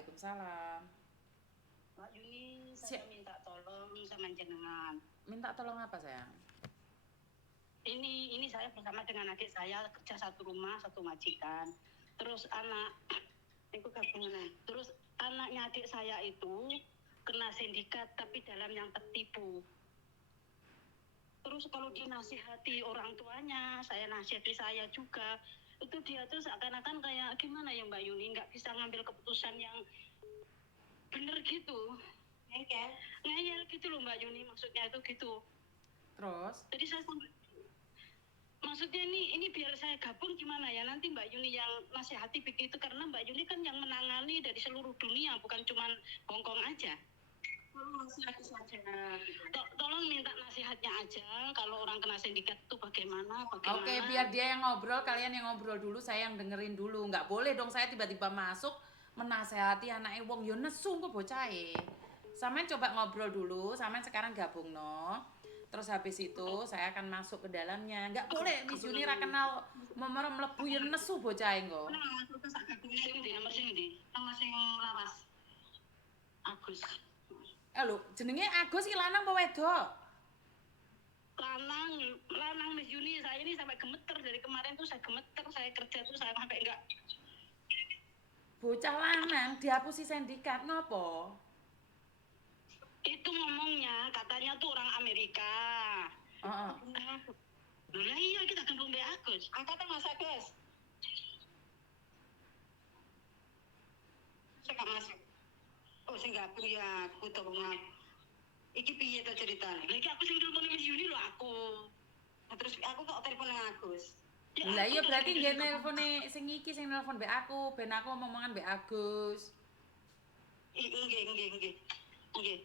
Waalaikumsalam. Mbak Yuni, saya minta tolong sama jenengan. Minta tolong apa, sayang? Ini saya bersama dengan adik saya kerja satu rumah, satu majikan. Terus itu gabungan. Terus anaknya adik saya itu kena sindikat tapi dalam yang tertipu. Terus kalau dinasihati orang tuanya, saya nasihati saya juga, itu dia tuh seakan-akan kayak gimana ya Mbak Yuni, nggak bisa ngambil keputusan yang bener gitu. Ngeyel gitu loh Mbak Yuni, maksudnya itu gitu. Terus? Jadi saya maksudnya ini biar saya gabung gimana ya, nanti Mbak Yuni yang nasihati begitu, karena Mbak Yuni kan yang menangani dari seluruh dunia, bukan cuma Hongkong aja. Tolong minta nasihatnya aja, kalau orang kena sindikat itu bagaimana. Oke, biar dia yang ngobrol, kalian yang ngobrol dulu, saya yang dengerin dulu. Nggak boleh dong saya tiba-tiba masuk menasehati anaknya wong yo nesu kok bocahe. Sampean coba ngobrol dulu, sampean sekarang gabung no. Terus habis itu saya akan masuk ke dalamnya. Nggak boleh Miss Yuni ra kenal mlebu yo nesu bocahe kok. Nomor sing lawas. Agus. Lho, jenenge Agus iki lanang apa wedok? Lanang Miss Yuni, saya ini sampai gemeter dari kemarin tuh, saya gemeter, saya kerja tuh saya sampai enggak. Bocah lanang dihapusi sindikat ngopo? Itu ngomongnya katanya tuh orang Amerika. Heeh. Lah iya, kita gabung Mbak Agus. Angkatan Mas Agus. Saya gak masuk. Oh, saya gabung ya, aku tolong aku. Iki piye to ceritane? Lagi aku sing telepon Miss Yuni lho aku. Nah, terus aku kok telepon nang Agus. Lah iya berarti nggih nelpone sing iki sing nelpon mbek aku, ben aku omongan mbek Agus. Nggih.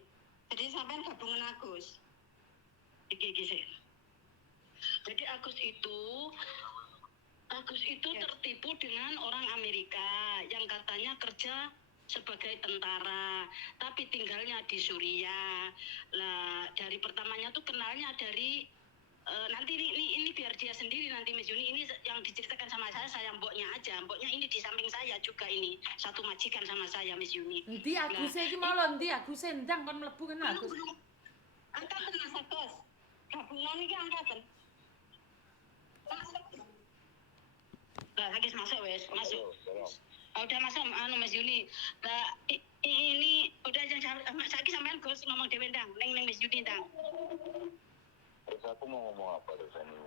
Jadi sampean gabungan Agus. Iki sih. Jadi Agus itu tertipu dengan orang Amerika yang katanya kerja sebagai tentara, tapi tinggalnya di Suriah. Lah dari pertamanya tuh kenalnya dari nanti ini biar dia sendiri nanti Miss Yuni, ini yang diceritakan sama saya mboknya aja. Mboknya ini di samping saya juga, ini satu majikan sama saya Miss Yuni. Endi Agus iki mau lho, endi Agus ndang kon mlebu kene Agus. Angkatan Mas Agus. Gabungan iki angkatan. Lah lagi masuk wes, masuk. Udah masuk Mas Yuni. Lah ini udah jangan saiki sampean Gus ngomong dhewe ndang, ning Mas Yuni ndang. Terus aku mau ngomong apa terus ini?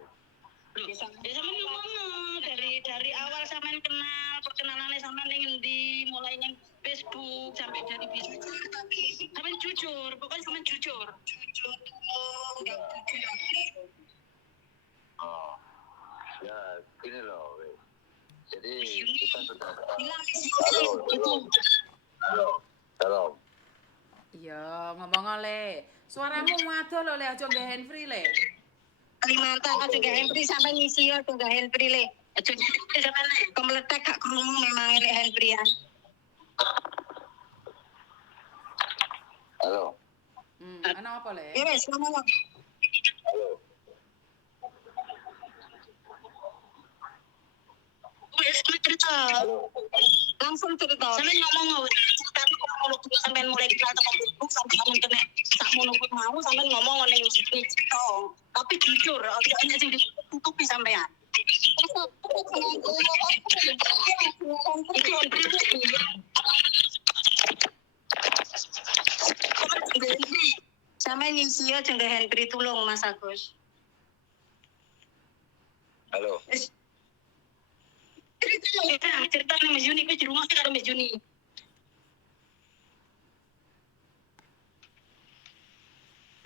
Ya sampean ngomong dari awal sampean kenal, perkenalannya sampean ning endi, mulai ning Facebook sampai dari bisnis. Sampean jujur, pokoknya sampean jujur. Enggak jujur. Oh, ya gini loh, weh. Jadi kita sudah. Halo. Iya, ngomong oleh. Suaramu ngado lho, Le, aja nggae handfree, Le. Kalimantan aja gak handfree sampai ngisi ya tuh gak handfree Le. Aja sampai Le. Kemeletek gak kerungu memang ini handfree ya. Halo. Ana apa, Le? Ya wes ngomong. Halo. Wes cerita. Langsung cerita. Sampai ngomong tapi kalau sampai mulai kenal sama Facebook sampai kamu kena tak mau nunggu mau sampai ngomong oleh cerita. Tapi jujur, hanya sing ditutupi sampean. Sampai ngisi aja nggak Henry tulung Mas Agus. Halo. Cerita nih Mas Juni, di rumah karo Mas Juni.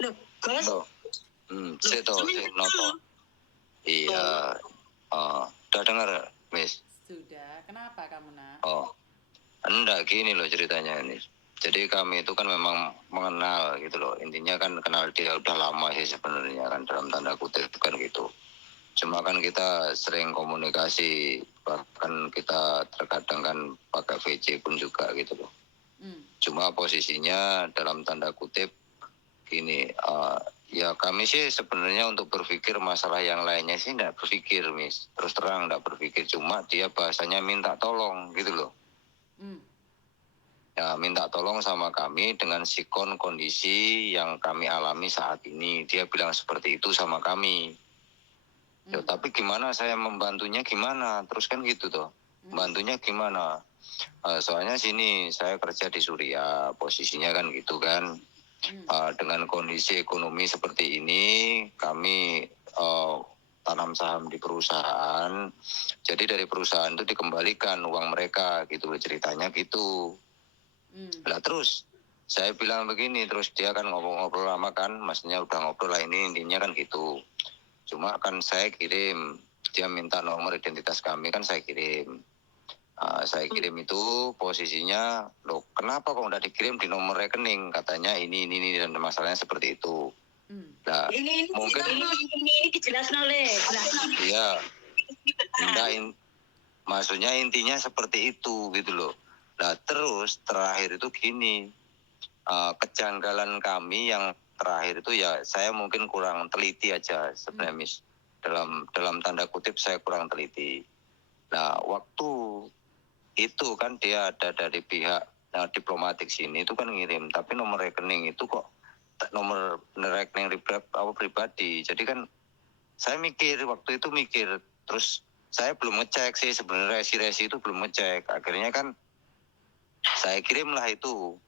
Loh, Gus? Saya nonton. Iya. Udah dengar, Miss? Sudah. Kenapa kamu, Nak? Oh. Enggak, gini loh ceritanya ini. Jadi kami itu kan memang mengenal gitu loh. Intinya kan kenal dia udah lama sih sebenarnya kan, dalam tanda kutip kan gitu. Cuma kan kita sering komunikasi, bahkan kita terkadang kan pakai VC pun juga gitu loh. Cuma posisinya dalam tanda kutip gini, ya kami sih sebenarnya untuk berpikir masalah yang lainnya sih enggak berpikir, Miss. Terus terang enggak berpikir, cuma dia bahasanya minta tolong gitu loh. Ya, minta tolong sama kami dengan sikon kondisi yang kami alami saat ini. Dia bilang seperti itu sama kami. Ya, tapi gimana saya membantunya gimana? Terus kan gitu toh. Bantunya gimana? Soalnya sini saya kerja di Suria, posisinya kan gitu kan. Dengan kondisi ekonomi seperti ini, kami tanam saham di perusahaan. Jadi dari perusahaan itu dikembalikan uang mereka gitu loh, ceritanya gitu. Lah terus saya bilang begini, terus dia kan ngobrol-ngobrol lama kan, maksudnya udah ngobrol lah, ini intinya kan gitu. Cuma kan saya kirim, dia minta nomor identitas kami kan saya kirim. Saya kirim itu posisinya, loh kenapa kok udah dikirim di nomor rekening, katanya ini dan masalahnya seperti itu. Nah mungkin ini dijelaskan oleh iya, maksudnya intinya seperti itu gitu loh. Nah terus terakhir itu gini, kejanggalan kami yang terakhir itu ya saya mungkin kurang teliti aja sebenarnya Miss. Dalam tanda kutip saya kurang teliti. Nah waktu itu kan dia ada dari pihak diplomatik sini itu kan ngirim, tapi nomor rekening itu kok nomor rekening pribadi. Jadi kan saya mikir waktu itu terus saya belum ngecek sih sebenarnya resi itu belum ngecek. Akhirnya kan saya kirimlah itu.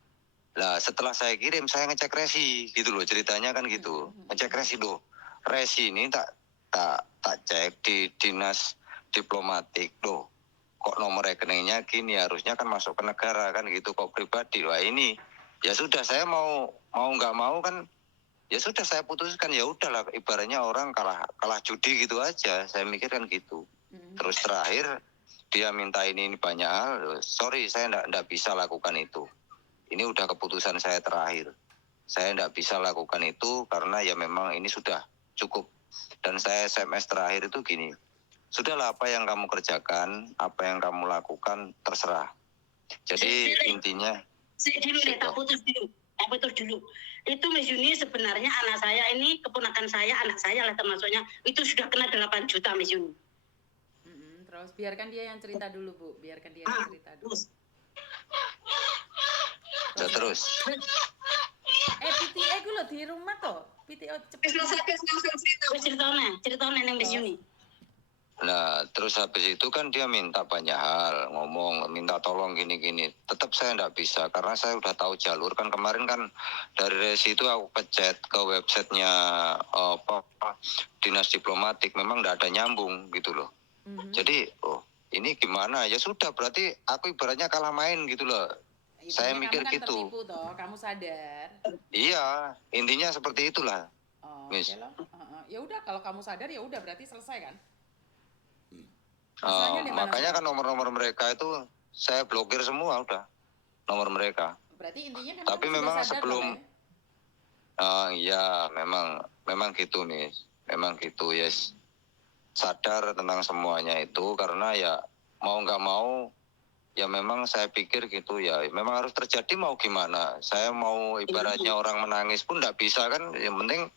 Lah setelah saya kirim saya ngecek resi gitu loh, ceritanya kan gitu. Ngecek resi loh. Resi ini tak cek di dinas diplomatik loh. Kok nomor rekeningnya gini, harusnya kan masuk ke negara kan gitu, kok pribadi. Wah ini ya sudah, saya mau nggak mau kan ya sudah saya putuskan, ya udahlah, ibaratnya orang kalah judi gitu aja, saya mikir kan gitu. Terus terakhir dia minta ini banyak hal, sorry saya enggak bisa lakukan itu. Ini udah keputusan saya terakhir. Saya enggak bisa lakukan itu karena ya memang ini sudah cukup. Dan saya SMS terakhir itu gini, sudahlah apa yang kamu kerjakan, apa yang kamu lakukan terserah. Jadi intinya tak putus dulu. Itu Miss Yuni sebenarnya anak saya ini, keponakan saya, anak saya lah termasuknya, itu sudah kena 8 juta Miss Yuni. Terus biarkan dia yang cerita dulu Bu, biarkan dia yang cerita dulu. Terus. PTA gue loh di rumah toh, PTA cepet. Ceritanya neng Miss Yuni. Nah terus habis itu kan dia minta banyak hal, ngomong minta tolong gini-gini. Tetap saya enggak bisa karena saya udah tahu jalur kan. Kemarin kan dari resi itu aku pencet ke websitenya dinas diplomatik, memang enggak ada nyambung gitu loh. Jadi ini gimana, ya sudah berarti aku ibaratnya kalah main gitu loh. Saya mikir kamu kan gitu. Tertipu toh, kamu sadar. Iya, intinya seperti itulah. Miss. Ya udah, kalau kamu sadar ya udah berarti selesai kan? Makanya kan nomor-nomor mereka itu saya blokir semua udah, nomor mereka. Berarti intinya tapi memang sebelum ya memang gitu Miss, memang gitu yes. Sadar tentang semuanya itu karena ya mau nggak mau ya memang saya pikir gitu ya, memang harus terjadi, mau gimana. Saya mau ibaratnya orang menangis pun nggak bisa kan, yang penting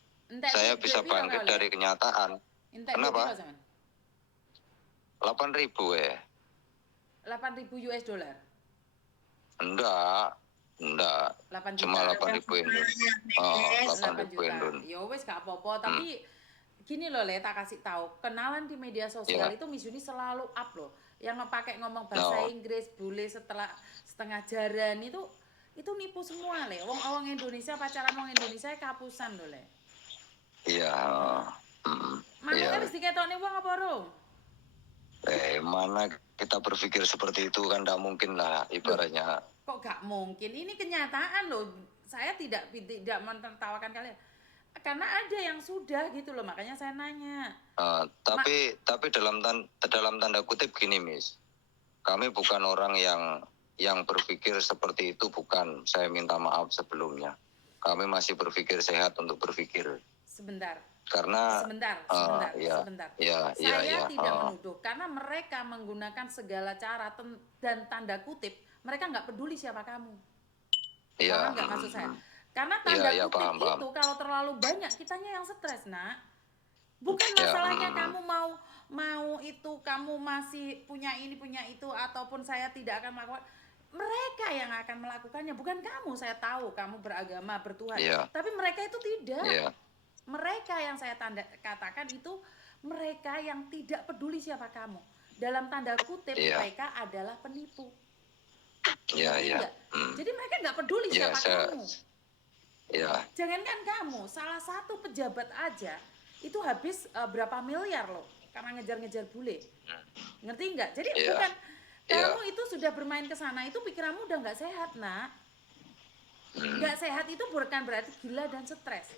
saya bisa bangkit dari kenyataan. Kenapa? 8.000 ya. 8.000 US dollar? Enggak. 8 cuma 8.000 Indon. 8.000 Indon. Ya wes gak apa-apa, tapi gini loh Le, tak kasih tahu, kenalan di media sosial itu Miss Yuni selalu up loh. Yang pakai ngomong bahasa Inggris, bule setengah jaran itu nipu semua Le. Wong Indonesia pacaran wong Indonesia kapusan loh Le. Iya. Makanya wis diketokne wong apa rong? Mana kita berpikir seperti itu kan, tidak mungkin lah ibaratnya. Kok gak mungkin? Ini kenyataan loh. Saya tidak menertawakan kalian. Karena ada yang sudah gitu loh, makanya saya nanya. Tapi dalam tanda kutip gini Miss, kami bukan orang yang berpikir seperti itu, bukan. Saya minta maaf sebelumnya. Kami masih berpikir sehat untuk berpikir. Sebentar. Karena sebentar. Saya tidak menuduh karena mereka menggunakan segala cara dan tanda kutip, mereka nggak peduli siapa kamu. Paham nggak maksud saya? Karena tanda kutip itu kalau terlalu banyak kitanya yang stres, Nak. Bukan masalahnya kamu mau itu, kamu masih punya ini punya itu, ataupun saya tidak akan melakukan. mereka yang akan melakukannya, bukan kamu. Saya tahu kamu beragama, bertuhan, Iya. tapi mereka itu tidak. Iya. Mereka yang saya katakan itu mereka yang tidak peduli siapa kamu. Dalam tanda kutip, Iya. mereka adalah penipu. Iya, Ngerti iya. nggak? Jadi mereka nggak peduli Iya, siapa saya kamu. iya. Jangankan kamu, salah satu pejabat aja itu habis berapa miliar loh karena ngejar-ngejar bule. Ngerti nggak? Jadi Iya. bukan Iya. kamu itu sudah bermain ke sana, itu pikiranmu udah nggak sehat, nak. Nggak sehat itu bukan berarti gila dan stres.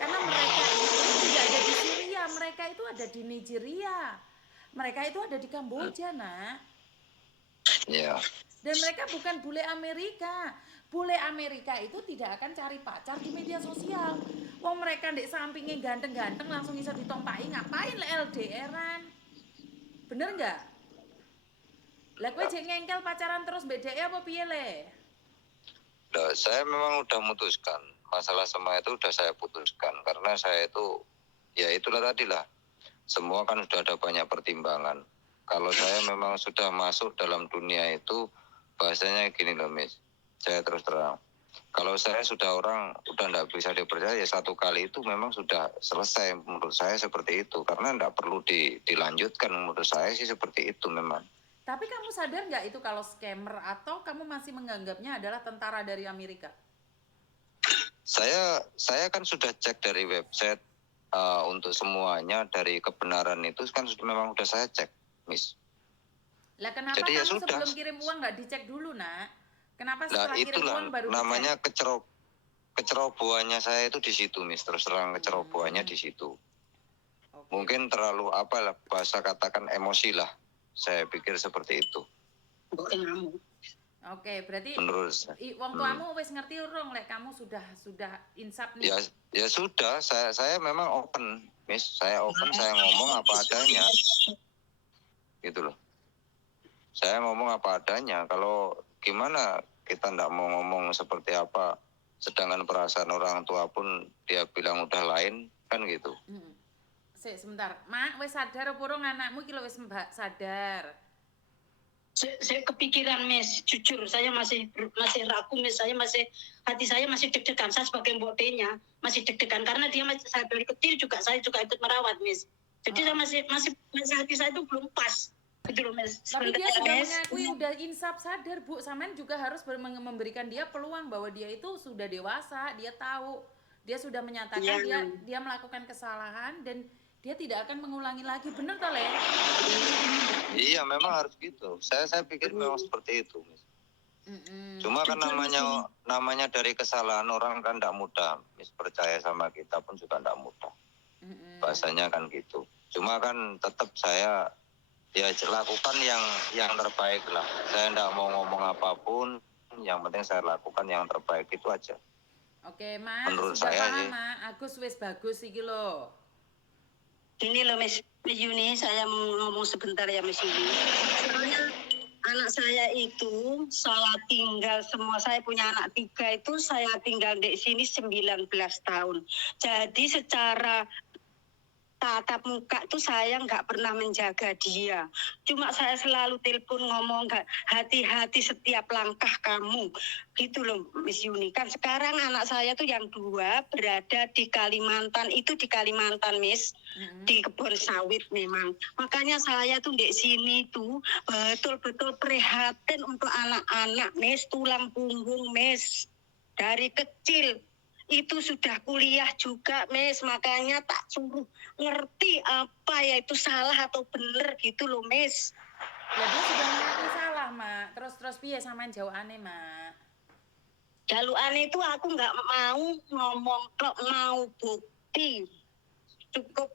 Karena mereka itu tidak ada di Syria, mereka itu ada di Nigeria. Mereka itu ada di Kamboja, nak. Iya. Dan mereka bukan bule Amerika. Bule Amerika itu tidak akan cari pacar di media sosial. Wong mereka ndek sampingnya ganteng-ganteng langsung bisa ditompaki, ngapain le LDR-an? Bener nggak? Lah kowe jek ngengkel pacaran terus BDE apa piye le? Nah, saya memang udah memutuskan. Masalah semua itu udah saya putuskan. Karena saya itu, ya itulah tadi lah. Semua kan sudah ada banyak pertimbangan. Kalau saya memang sudah masuk dalam dunia itu, bahasanya gini loh, Miss. Saya terus terang. Kalau saya sudah orang, udah nggak bisa dipercaya, ya satu kali itu memang sudah selesai. Menurut saya seperti itu. Karena nggak perlu dilanjutkan. Menurut saya sih seperti itu memang. Tapi kamu sadar nggak itu kalau scammer atau kamu masih menganggapnya adalah tentara dari Amerika? Saya kan sudah cek dari website untuk semuanya, dari kebenaran itu kan memang sudah saya cek, Miss. Lah kenapa Jadi ya kamu sudah. sebelum kirim uang nggak dicek dulu, nak? Kenapa Nah setelah kirim itulah uang baru namanya dicek? kecerobohannya saya itu di situ, Miss. Terus terang kecerobohannya di situ. Oke. Mungkin terlalu apa lah, bahasa katakan emosi lah. Saya pikir seperti itu. Bukan kamu. Oke, berarti Menurut saya. wong tuamu wis ngerti urung lek kamu sudah insap nih. Ya sudah, saya memang open, Miss. Saya open, saya ngomong apa adanya. Gitu loh. Saya ngomong apa adanya. Kalau gimana kita ndak mau ngomong seperti apa, sedangkan perasaan orang tua pun dia bilang udah lain, kan gitu. Sebentar, Mak, wis sadar apa urung anakmu iki lho wis sadar? Saya kepikiran, Miss. Jujur, saya masih ragu, Miss. Hati saya masih deg-degan. Saya sebagai mbok D-nya masih deg-degan karena dia saya dari kecil juga saya juga ikut merawat, Miss. Jadi saya masih hati saya itu belum pas. Gitu loh, Miss. Tapi dia Sebentar, sudah Miss. mengakui udah insaf sadar, Bu. Saman juga harus memberikan dia peluang bahwa dia itu sudah dewasa, dia tahu. Dia sudah menyatakan dia melakukan kesalahan dan dia tidak akan mengulangi lagi. Bener toh, Le? Iya, memang harus gitu. Saya pikir memang seperti itu, Miss. Cuma kan namanya dari kesalahan orang kan tidak mudah, Miss. Percaya sama kita pun juga tidak mudah. Bahasanya kan gitu. Cuma kan tetap saya ya lakukan yang terbaik lah. Saya tidak mau ngomong apapun, yang penting saya lakukan yang terbaik itu aja. Oke, Mak. Menurut sudah saya paham, sih. Mak. Agus wis bagus iki lho. Ini loh, Miss Yuni, saya mau ngomong sebentar ya, Miss Yuni. Soalnya anak saya itu, saya tinggal semua, saya punya anak 3 itu, saya tinggal di sini 19 tahun. Jadi secara tatap muka tuh saya nggak pernah menjaga dia. Cuma saya selalu telepon ngomong hati-hati setiap langkah kamu. Gitu loh, Miss Yuni. Kan sekarang anak saya tuh yang 2 berada di Kalimantan. Itu di Kalimantan, Miss. Di kebun sawit memang. Makanya saya tuh di sini tuh betul-betul prihatin untuk anak-anak, Miss. Tulang punggung, Miss. Dari kecil. Itu sudah kuliah juga, Miss. Makanya tak suruh ngerti apa ya itu salah atau bener gitu loh, Miss. Ya dia sudah mengakui salah, Mak. Terus piye sampean jawabane, Mak? Jalukane itu aku nggak mau ngomong, kok mau bukti. Cukup.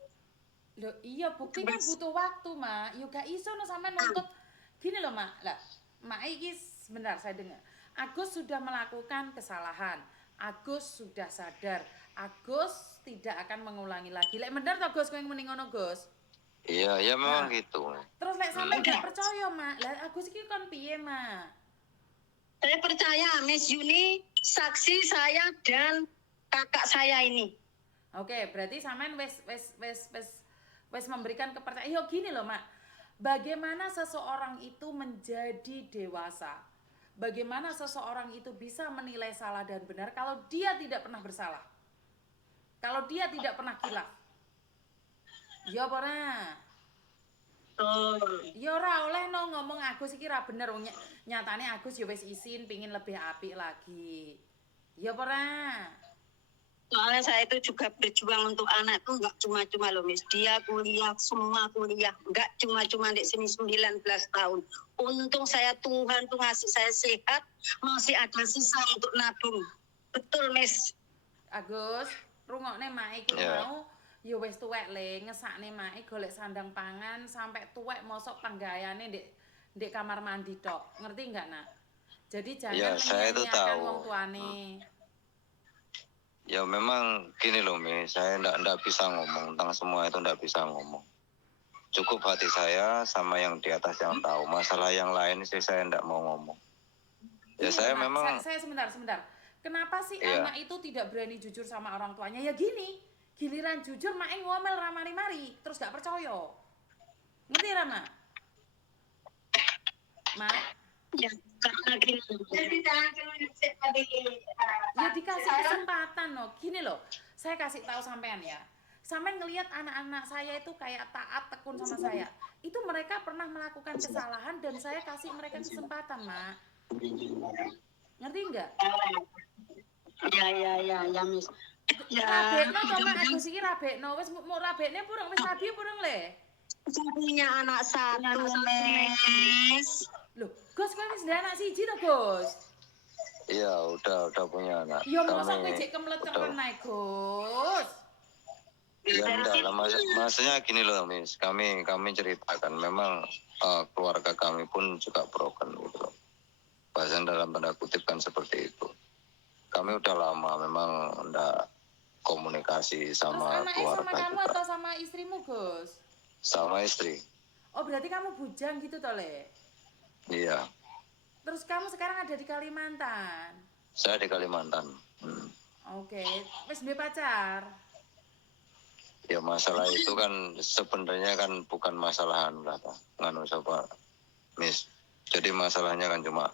Loh iya, bukti kan butuh waktu, Mak. Yo gak iso no sampean nuntut. Gini loh, Mak. Lah, Mak iki sebentar saya dengar. Agus sudah melakukan kesalahan. Agus sudah sadar. Agus tidak akan mengulangi lagi. Lek bener toh Gus kowe muni ngono, Gus? Iya, ya memang gitu. Terus lek sampean gak percaya, Mak. Lah Agus iki kon piye, Mak? Saya percaya, Miss Yuni, saksi saya dan kakak saya ini. Oke, berarti sampean wes memberikan kepercayaan. Yo gini loh, Mak. bagaimana seseorang itu menjadi dewasa. Bagaimana seseorang itu bisa menilai salah dan benar kalau dia tidak pernah bersalah. Kalau dia tidak pernah khilaf. Ya ora. Ya ora oleh no ngomong Agus iki ra bener. Nyatane Agus ya wis isin pingin lebih apik lagi. Ya ora. Soalnya saya itu juga berjuang untuk anak tuh nggak cuma-cuma loh Miss. Dia kuliah, semua kuliah. Nggak cuma-cuma di sini 19 tahun. Untung saya Tuhan tuh ngasih saya sehat, masih ada sisa untuk nabung. Betul Miss. Agus, rungokne mak iku Ya. mau ya wis tuwek le, ngesakne mak golek sandang pangan sampai tuwek mosok panggayane ndek kamar mandi tok. Ngerti enggak, Nak? Jadi jangan Ya, saya itu menyia-nyiakan tahu. wong tuane. Ya memang gini loh Mi, saya ndak bisa ngomong tentang semua itu, ndak bisa ngomong. Cukup hati saya sama yang di atas yang tahu. Masalah yang lain sih saya ndak mau ngomong. Ya Gini saya loh, Nak, memang saya sebentar. Kenapa sih Iya. anak itu tidak berani jujur sama orang tuanya? Ya gini, giliran jujur mak ngomel ramari-mari, terus gak percaya. Ngerti ra, Mak? Mak, Ya, karena gini. ya dikasih kesempatan loh. Gini loh, saya kasih tahu sampean ya. Sampean ngelihat anak-anak saya itu kayak taat tekun sama saya. Itu mereka pernah melakukan kesalahan dan saya kasih mereka kesempatan, Mak. Ngerti enggak? Ya Miss. Ya, Rabekno to Mak, Agus iki rabekno. Wis mau rabekne purung wis rabi purung le. saya punya anak satu Miss. Loh, Gus kowe wis ndek anak siji to, Gus? iya udah punya anak. Ya mosok kowe jek kemleceran ae, Gus. Ya enggak lah, maksudnya gini loh Miss, kami ceritakan memang keluarga kami pun juga broken gitu loh. Bahkan dalam tanda kutip kan seperti itu. Kami udah lama memang enggak komunikasi Terus sama anaknya keluarga sama kamu juga. atau sama istrimu, Gus? Sama istri. Oh, berarti kamu bujang gitu toh, Le? Iya, Terus kamu sekarang ada di Kalimantan? saya di Kalimantan. Oke, wis duwe pacar? Ya masalah itu kan sebenarnya kan bukan masalah nganu siapa Miss. Jadi masalahnya kan cuma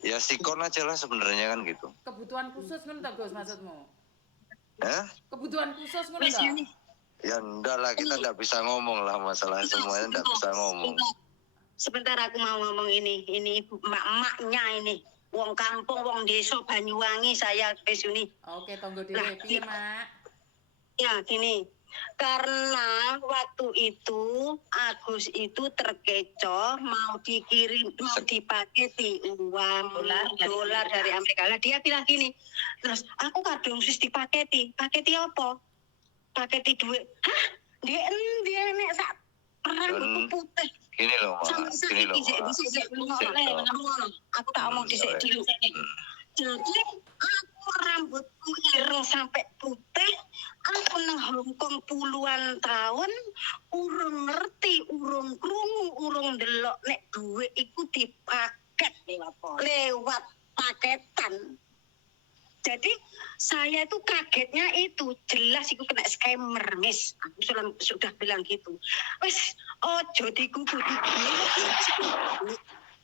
ya sikon aja lah sebenarnya kan gitu. Kebutuhan khusus ngono to, Gus, maksudmu? Kebutuhan khusus ngono to? Ya enggak lah, kita enggak bisa ngomong lah masalah semuanya, enggak bisa ngomong. Sebentar aku mau ngomong ini ibu emaknya ini. Wong kampung, wong desa Banyuwangi saya wis ini. Oke, tunggu dhewe piye, Mak? Ya gini, karena waktu itu Agus itu terkecoh mau dipaketi uang dolar dari Amerika. Lah dia bilang gini, terus aku kadung sis paketi apa? Paketi duit. Hah? Dia nek sak perang buku putih. Gini loh, Mak. Aku tak omong dhisik dulu. Jadi aku rambutku ireng sampai putih, aku nang Hongkong puluhan tahun, urung ngerti, urung krungu, urung delok nek duit iku dipaket lewat paketan. Jadi saya itu kagetnya itu jelas itu kena scammer, Miss. Aku sudah bilang gitu. Wes, ojo digugu.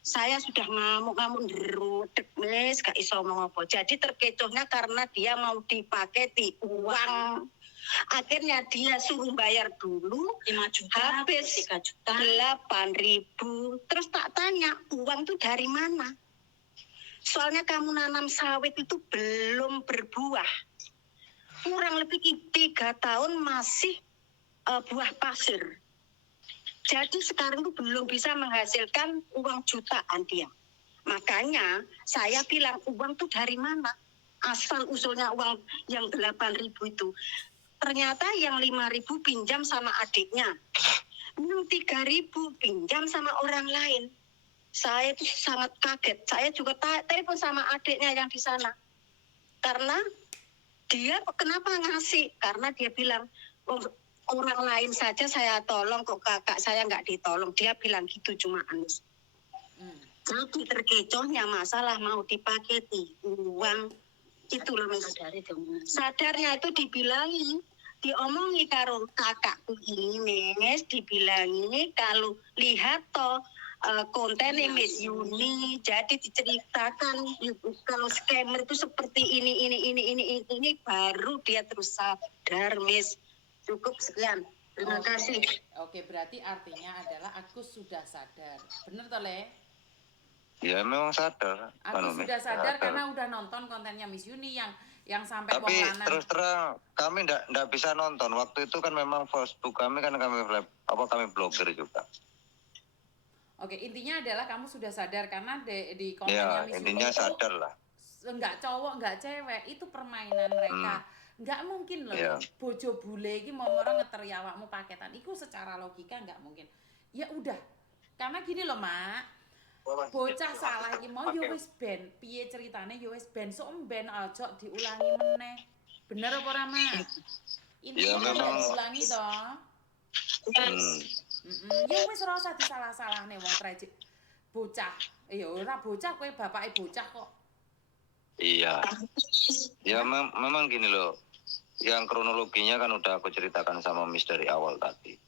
Saya sudah ngamuk derudek, Miss, gak iso ngomong apa. Jadi terkecohnya karena dia mau dipaketi uang. Akhirnya dia suruh bayar dulu 5 juta, habis 3 juta, 8.000. Terus tak tanya, uang itu dari mana? Soalnya kamu nanam sawit itu belum berbuah. Kurang lebih 3 tahun masih buah pasir. Jadi sekarang itu belum bisa menghasilkan uang jutaan dia. Makanya saya bilang uang itu dari mana? Asal usulnya uang yang 8.000 itu. Ternyata yang 5.000 pinjam sama adiknya. Yang 3.000 pinjam sama orang lain. Saya itu sangat kaget. Saya juga telepon sama adiknya yang di sana. Karena dia kenapa ngasih? Karena dia bilang, orang lain saja saya tolong, kok kakak saya nggak ditolong. Dia bilang gitu cuma Anis. Jadi terkecohnya masalah mau dipaketi uang itu loh Mas. Sadarnya itu dibilangi diomongi karo kakakku ini Miss, dibilangi kalau lihat toh kontennya Miss Yuni, jadi diceritakan kalau scammer itu seperti ini baru dia terus sadar Miss. Cukup sekian. Terima kasih. Oke, berarti artinya adalah Agus sudah sadar. Bener toh, Le? Ya memang sadar. Agus sudah sadar karena udah nonton kontennya Miss Yuni yang sampai tapi wong lanang. terus terang kami ndak bisa nonton waktu itu kan, memang Facebook kami kan kami blogger juga. Oke, intinya adalah kamu sudah sadar karena di Ya kontennya Miss intinya Yuni sadar lah. Enggak cowok, enggak cewek, itu permainan mereka. Enggak mungkin loh, bojo bule iki mau ngeteri awakmu paketan. Iku secara logika enggak mungkin. Ya udah. Karena gini loh, Mak. Bocah salah iki mau yo wis ben. Piye ceritane yo wis ben, sok ben aja diulangi meneh. Bener apa ora, Mak? Intinya memang diulangi toh. Ya wis ora usah disalah-salahne wong tragic. Bocah. Ya ora bocah, kowe bapake bocah kok. Iya. Ya memang gini loh. Yang kronologinya kan udah aku ceritakan sama Miss dari awal tadi.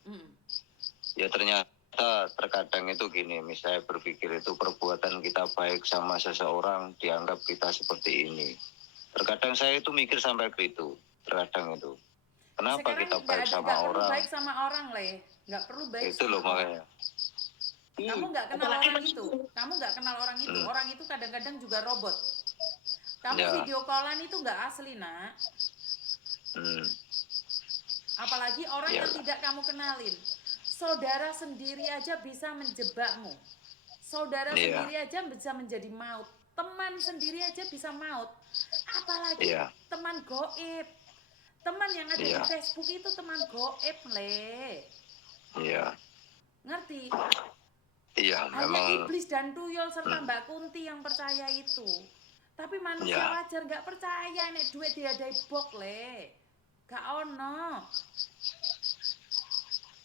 Ya ternyata terkadang itu gini, Miss, saya berpikir itu perbuatan kita baik sama seseorang dianggap kita seperti ini. Terkadang saya itu mikir sampai begitu. Terkadang itu. Kenapa sekarang kita baik sama orang? Nggak perlu baik sama orang, Le. Nggak perlu baik itu loh makanya. Kamu nggak kenal orang itu. Kamu nggak kenal orang itu. Orang itu kadang-kadang juga robot. Kamu video callan itu nggak asli, Nak. Apalagi orang yang tidak kamu kenalin. Saudara sendiri aja bisa menjebakmu. Saudara sendiri aja bisa menjadi maut. Teman sendiri aja bisa maut. Apalagi teman goib. Teman yang ada di Facebook itu teman goib, Le. Iya. Ngerti? Iya, hanya memang iblis dan tuyul serta Mbak Kunti yang percaya itu. Tapi manusia wajar nggak percaya nek duit diadai bok, Le. Gak ono.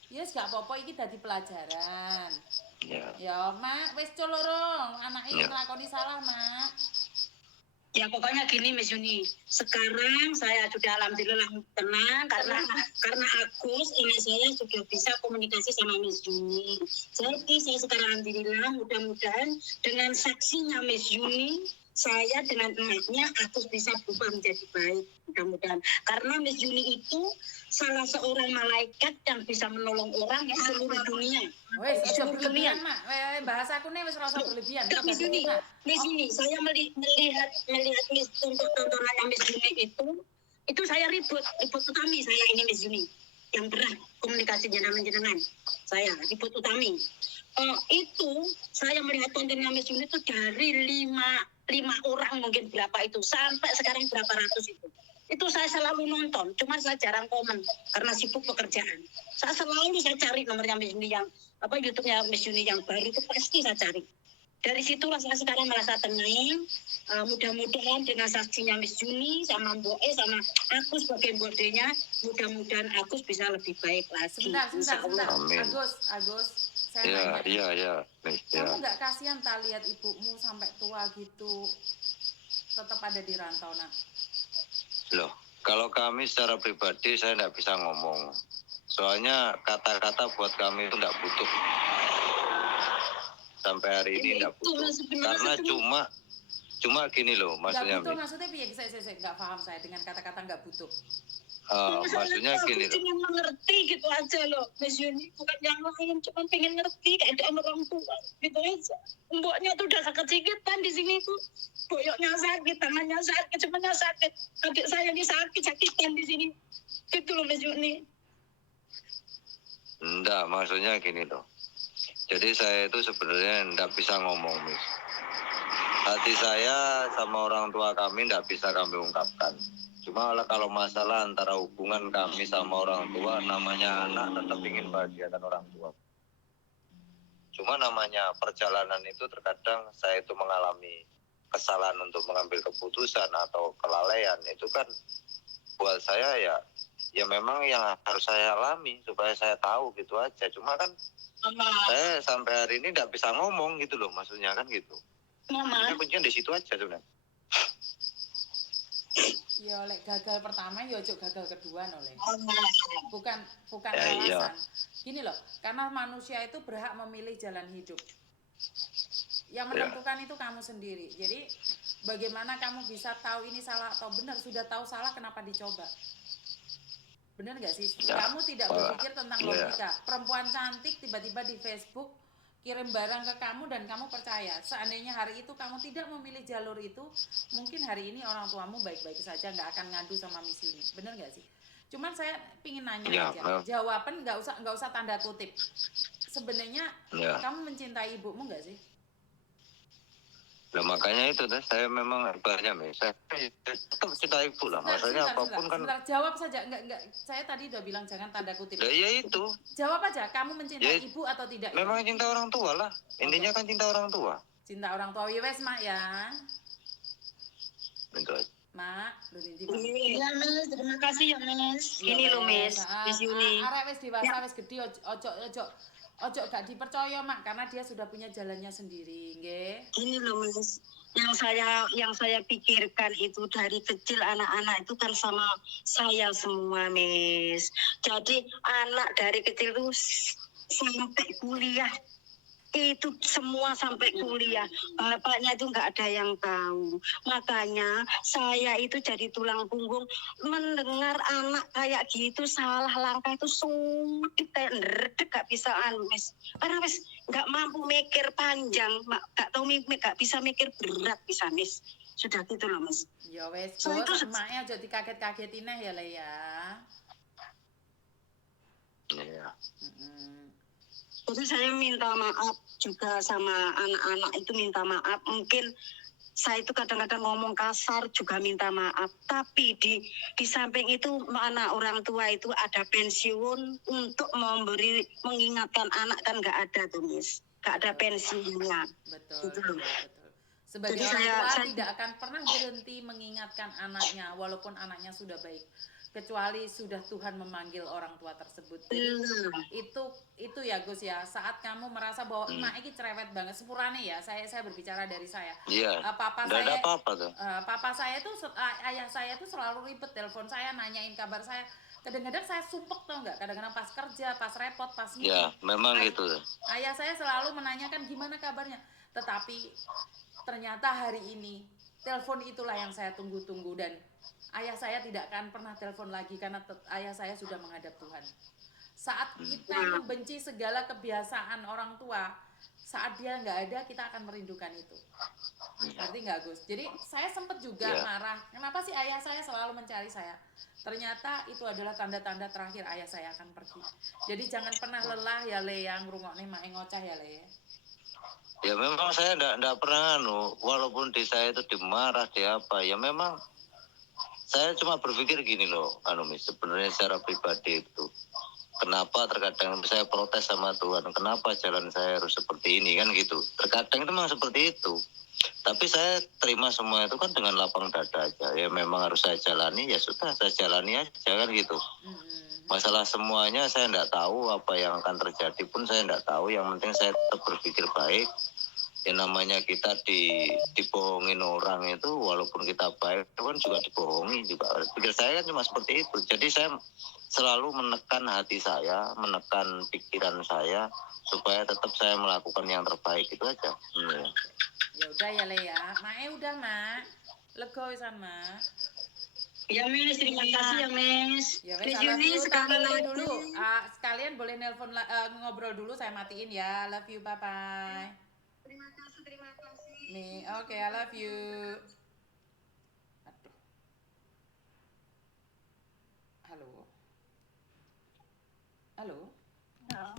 Yes, gak apa-apa iki dadi pelajaran. Ya, Mak, wis colorong, anake nglakoni salah, Mak. Ya pokoknya gini Miss Yuni, sekarang saya sudah alhamdulillah tenang karena Agus ini saya sudah bisa komunikasi sama Miss Yuni. Jadi saya sekarang alhamdulillah mudah-mudahan dengan saksinya Miss Yuni, saya dengan emaknya Agus bisa berubah menjadi baik mudah-mudahan. Karena Miss Yuni itu salah seorang malaikat yang bisa menolong orang di seluruh dunia. Wes, seluruh dunia, Mak. Bahasa aku nih wis rasa berlebihan. Miss Yuni, saya melihat Miss tontonan Miss Yuni itu saya ribut utami saya ini Miss Yuni yang pernah komunikasi dengan jenengan. Saya ribut utami. Itu saya melihat kontennya Miss Yuni itu dari lima orang mungkin berapa itu sampai sekarang berapa ratus itu saya selalu nonton, cuma saya jarang komen karena sibuk pekerjaan. Saya cari nomornya Miss Yuni yang YouTube-nya Miss Yuni yang baru itu pasti saya cari. Dari situlah saya sekarang merasa tenang. Mudah-mudahan dengan saksinya Miss Yuni sama Mbok sama aku sebagai bodenya, mudah-mudahan Agus bisa lebih baik lagi. Sebentar. Agus. Saya tanya. Iya. Kamu nggak kasihan tak lihat ibumu sampai tua gitu, tetap ada di rantau, Nak? Loh, kalau kami secara pribadi saya tidak bisa ngomong. Soalnya kata-kata buat kami itu tidak butuh. Sampai hari ini tidak butuh. Karena cuma gini loh maksudnya. Nggak butuh maksudnya piye? Saya nggak paham saya dengan kata-kata nggak butuh. Maksudnya gini loh. Cuma mengerti gitu aja loh, Miss Yuni. Bukan yang lain, cuma pengen ngerti keadaan orang tua gitu aja. Mboknya tuh udah sakit-sakitan di sini tuh. Boyoknya sakit, tangannya sakit, semuanya sakit. Adik saya ini sakit-sakitan di sini. Gitu loh Miss Yuni. Enggak, maksudnya gini loh. Jadi saya itu sebenarnya enggak bisa ngomong, Miss. Hati saya sama orang tua kami enggak bisa kami ungkapkan. Cuma kalau masalah antara hubungan kami sama orang tua, namanya anak tetap ingin bahagiakan orang tua. Cuma namanya perjalanan itu terkadang saya itu mengalami kesalahan untuk mengambil keputusan atau kelalaian. Itu kan buat saya ya memang yang harus saya alami supaya saya tahu gitu aja. Cuma kan saya sampai hari ini tidak bisa ngomong gitu loh, maksudnya kan gitu. Kuncinya di situ aja sebenarnya. Ya lek gagal pertama ya ojo gagal kedua oleh. Oh, Bukan bukan Ya, iya. alasan. Gini loh, karena manusia itu berhak memilih jalan hidup. Yang Ya. menentukan itu kamu sendiri. Jadi bagaimana kamu bisa tahu ini salah atau benar? Sudah tahu salah kenapa dicoba? Benar nggak sih? Ya. Kamu tidak berpikir tentang Iya. logika. Perempuan cantik tiba-tiba di Facebook kirim barang ke kamu dan kamu percaya. Seandainya hari itu kamu tidak memilih jalur itu, mungkin hari ini orang tuamu baik-baik saja, nggak akan ngadu sama Miss Yuni. Benar nggak sih? Cuman saya pingin nanya Ya, aja. memang. Jawaban nggak usah tanda kutip. Sebenarnya Ya. kamu mencintai ibumu nggak sih? Nah, makanya itu saya memang ibaratnya saya tetap cinta ibu lah. Maksudnya apapun kan. Sebentar, jawab saja. Enggak. Saya tadi udah bilang jangan tanda kutip. Ya itu. Jawab aja, kamu mencintai Ya, ibu atau tidak? Memang itu? cinta orang tua lah. Intinya kan cinta orang tua. Cinta orang tua, wes mak ya. Itu aja. Mak, lu inti mak. Iya, Miss. Terima kasih ya, Miss. Ya, Ini loh, wes. Miss Yuni. Arek wes dewasa, Ya. wes gede, ojo gak dipercaya mak, karena dia sudah punya jalannya sendiri, nggih. Gini loh, Miss. Yang saya pikirkan itu dari kecil anak-anak itu kan sama saya semua, Miss. Jadi anak dari kecil itu sampai kuliah itu semua sampai kuliah, bapaknya itu nggak ada yang tahu. Makanya saya itu jadi tulang punggung mendengar anak kayak gitu salah langkah itu sulit kayak ngeredek, gak bisa Miss. Karena Miss nggak mampu mikir panjang, nggak tahu nggak bisa mikir berat bisa Miss. Sudah gitu loh Miss. Ya wes, So, itu emaknya aja dikaget-kagetin ya Le ya. Iya. Jadi saya minta maaf juga sama anak-anak itu, minta maaf. Mungkin saya itu kadang-kadang ngomong kasar juga minta maaf. Tapi di samping itu mana orang tua itu ada pensiun untuk mengingatkan anak kan nggak ada tuh Miss. Nggak ada pensiunnya. Betul, Gitu. betul. Sebagai Jadi orang tua saya tidak akan pernah berhenti mengingatkan anaknya walaupun anaknya sudah baik, kecuali sudah Tuhan memanggil orang tua tersebut. Jadi itu ya Gus ya, saat kamu merasa bahwa emak ini cerewet banget, sepurane ya, saya berbicara dari saya. Iya. Papa Nggak saya ada apa-apa tuh. papa saya tuh ayah saya tuh selalu ribet telepon saya nanyain kabar saya. Kadang-kadang saya sumpek tau nggak, kadang-kadang pas kerja, pas repot, pas meeting. Ya, memang gitu. Ayah saya selalu menanyakan gimana kabarnya. Tetapi ternyata hari ini telepon itulah yang saya tunggu-tunggu, dan ayah saya tidak akan pernah telepon lagi karena ayah saya sudah menghadap Tuhan. Saat kita membenci segala kebiasaan orang tua, saat dia nggak ada kita akan merindukan itu. Ngerti nggak Gus? Jadi saya sempat juga marah. Kenapa sih ayah saya selalu mencari saya? Ternyata itu adalah tanda-tanda terakhir ayah saya akan pergi. Jadi jangan pernah lelah ya Le, yang ngrungokne mak ngocah ya Le. Ya memang saya enggak pernah walaupun di saya itu dimarah di apa, ya memang saya cuma berpikir gini loh, sebenarnya secara pribadi itu kenapa terkadang saya protes sama Tuhan, kenapa jalan saya harus seperti ini kan gitu. Terkadang itu memang seperti itu. Tapi saya terima semua itu kan dengan lapang dada aja. Ya memang harus saya jalani, ya sudah saya jalani aja kan gitu. Masalah semuanya saya enggak tahu, apa yang akan terjadi pun saya enggak tahu. Yang penting saya tetap berpikir baik. Ya namanya kita dibohongin orang itu, walaupun kita baik itu kan juga dibohongi juga. Pikir saya kan cuma seperti itu. Jadi saya selalu menekan hati saya, menekan pikiran saya supaya tetap saya melakukan yang terbaik, itu aja. Ya udah ya Le ya. Mae udah Mak. Lego wisan Mak. Ya Miss, terima kasih ya Miss. Ya wes, I love you. Tapi dulu sekalian boleh nelpon ngobrol dulu, saya matiin ya. Love you, bye bye. Terima kasih. Nih, oke, I love you. Aduh. Halo. Halo. Ya.